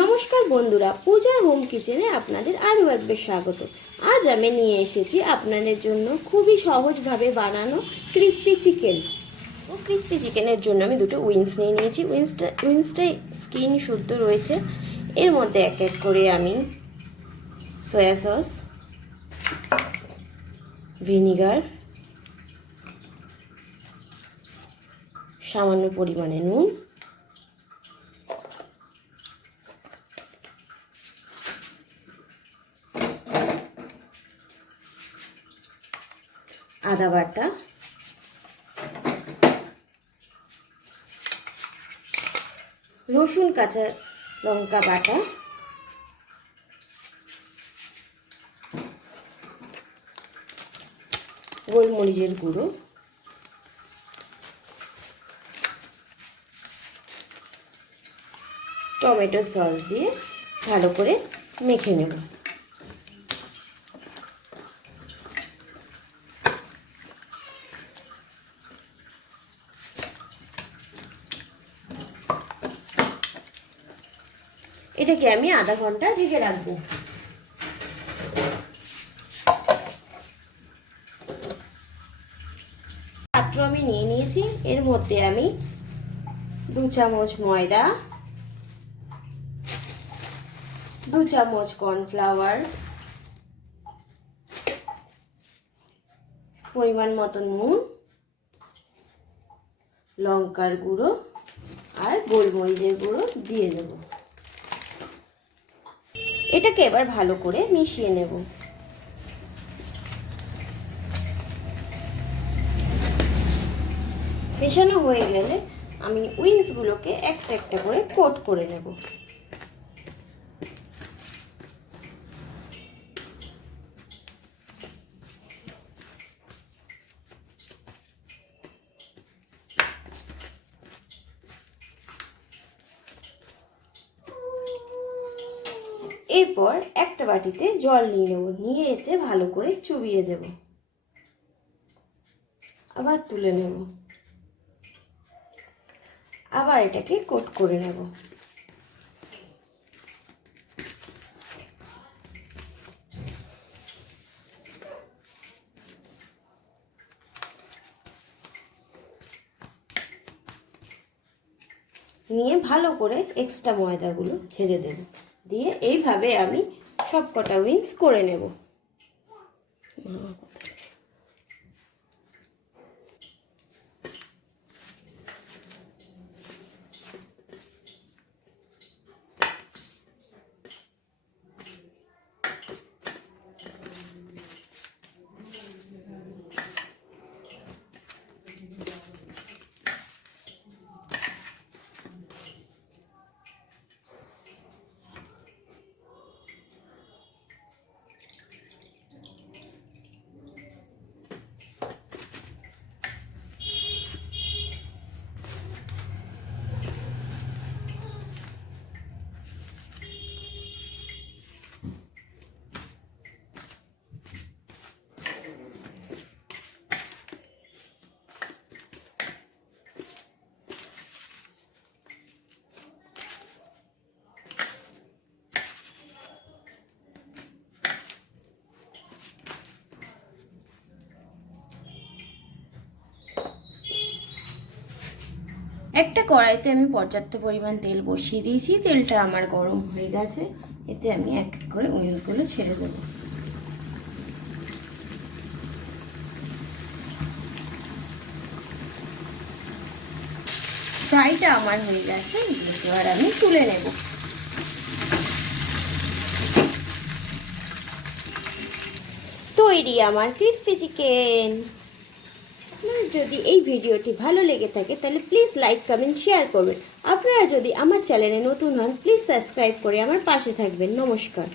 নমস্কার বন্ধুরা, পূজার হোম কিচেনে আপনাদের আরও একবার স্বাগত। আজ আমি নিয়ে এসেছি আপনাদের জন্য খুবই সহজভাবে বানানো ক্রিস্পি চিকেন। ক্রিস্পি চিকেনের জন্য আমি দুটো উইংস নিয়ে নিয়েছি। উইংসটাই স্কিন শুদ্ধ রয়েছে। এর মধ্যে এক এক করে আমি সয়া সস, ভিনিগার, সামান্য পরিমাণে নুন, আদা বাটা, রসুন কাঁচা লঙ্কা বাটা, গোলমরিচের গুঁড়ো, টমেটো সস দিয়ে ভালো করে মেখে নেব। এটাকে আমি আধা ঘন্টা ঢেকে রাখবো। পাত্র আমি নিয়ে নিয়েছি। এর মধ্যে আমি 2 চামচ ময়দা, 2 চামচ কর্নফ্লাওয়ার, পরিমাণ মতো নুন, লঙ্কার গুঁড়ো আর গোলমরিচের গুঁড়ো দিয়ে দেব। এটাকে এবার ভালো করে মিশিয়ে নেব। মেশানো হয়ে গেলে আমি উইংসগুলোকে একটা একটা করে কোট করে নেব। এরপর একটা বাটিতে জল নিয়ে নেব, নিয়ে এতে ভালো করে চুবিয়ে দেব। আবার তুলে নেব, আবার এটাকে কোট করে নেব। নিয়ে ভালো করে এক্সট্রা ময়দাগুলো ঝেড়ে দেব। দিয়ে এইভাবে আমি সব কটা উইংস করে নেব। একটা কড়াইতে আমি পর্যাপ্ত পরিমাণ তেল বসিয়ে দিয়েছি। তেলটা আমার গরম হয়ে গেছে। এতে আমি এক এক করে উইংসগুলো ছেড়ে দেব। ফ্রাইটা আমার হয়ে গেছে। এবার আমি তুলে নেব। তৈরি আমার ক্রিস্পি চিকেন। যদি এই ভিডিওটি ভালো লেগে থাকে তাহলে প্লিজ লাইক, কমেন্ট, শেয়ার করবেন। আপনারা যদি আমার চ্যানেলে নতুন হন প্লিজ সাবস্ক্রাইব করে আমার পাশে থাকবেন। নমস্কার।